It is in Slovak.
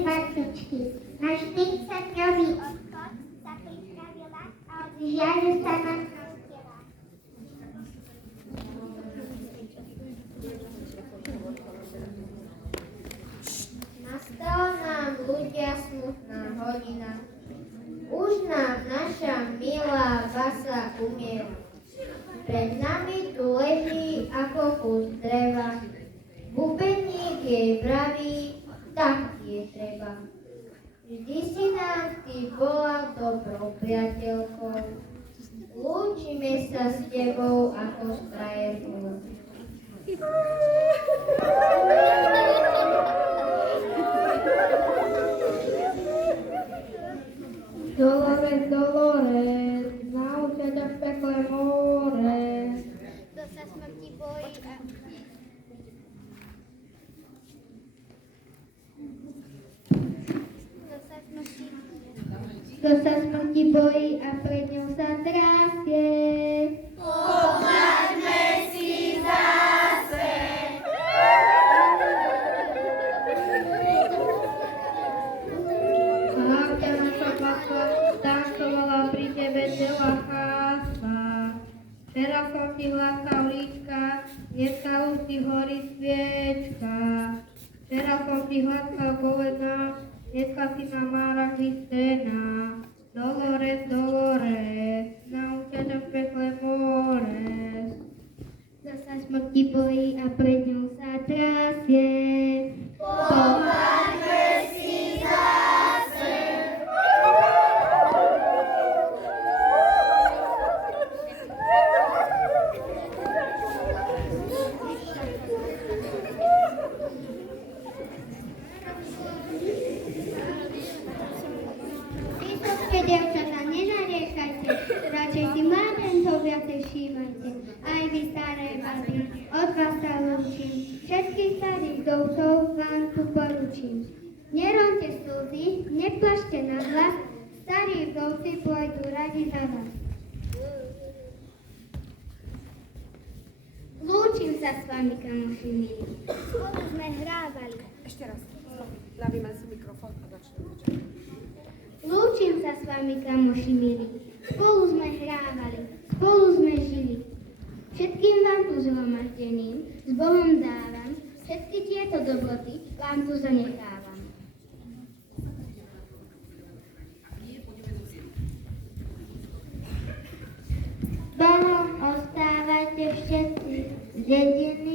barčičky. Na 40-dňový odchod sa pripravila a od žiaľu sa nakrútila. Nastala nám, ľudia, smutná hodina. Už nám naša milá basa umiera. Pred nami tu leží ako kus dreva. Bubeník jej vraví, tak je treba. Vždy si nám ty bola dobrou priateľkou. Lúčime sa s tebou ako s frajerkou. Dolores, Dolores, naučia ťa v pekle more. Kto sa smrti bojí a... Kto sa smrti bojí a pred ňou sa trasie. Pomaďme si zase. Hlavňa naša basa tancovala pri tebe celá chása. Včera som ti hladkal líčka, dneska už ti horí sviečka. Včera som ti hladkal kolena, dneska si na márach vystená. Dolores, Dolores, naučia ťa v pekle more. Kto sa smrti bojí a pred ňou sa trasie. Pomaďme si zase. Vysokšie dievčatá, nenariekajte, radšej si mládencov viacej všímajte. Aj vy staré baby, od vás sa lúčim, všetkých starých vdovcov vám tu poručím. Neronte slzy, neplašte na hlas, starí vdovci pôjdu radi za vás. Lúčim sa s vami, kamoši milí. Spolu sme hrávali. Ešte raz. Dávime si mikrofón a začneme. Lúčim sa s vami, kamoši milí. Spolu sme hrávali, spolu sme žili. Všetkým vám tu zhromaždeným s Bohom dávam, všetky tieto dobroty vám tu zanechávam. Bohom ostávajte všetci z dediny